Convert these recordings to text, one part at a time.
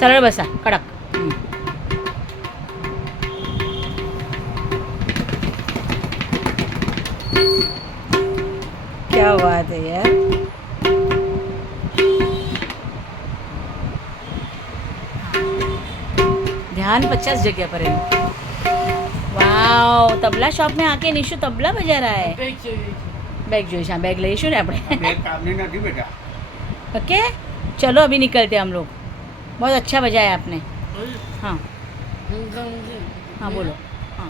સરળ બસા કડક. क्या बात है यार. ध्यान 50 जगह पर है. वाव, तबला शॉप में आके निशु तबला बजा रहा है. बैग જોઈશ. હા, બેગ લઈશું ને આપણે. ओके, चलो अभी निकलते हैं हम लोग. बहुत अच्छा बजाया आपने. हाँ हाँ बोलो. हाँ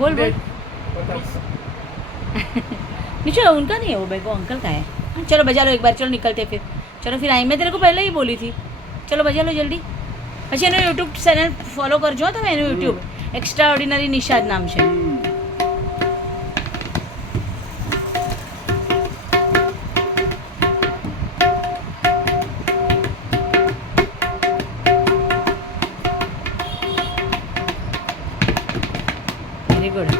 बोल बोल. निशु उनका नहीं है वो बैग, वो अंकल का है. हाँ, चलो बजा लो एक बार. चलो निकलते फिर. चलो फिर आई. मैं तेरे को पहले ही बोली थी. चलो बजा लो जल्दी. પછી એનું યુટ્યુબ ચેનલ ફોલો કરજો તમે. એનું યુટ્યુબ એક્સ્ટ્રા ઓર્ડિનરી નિશાદ નામ છે. Very good.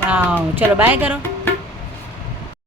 વાવ, ચલો બાય કરો.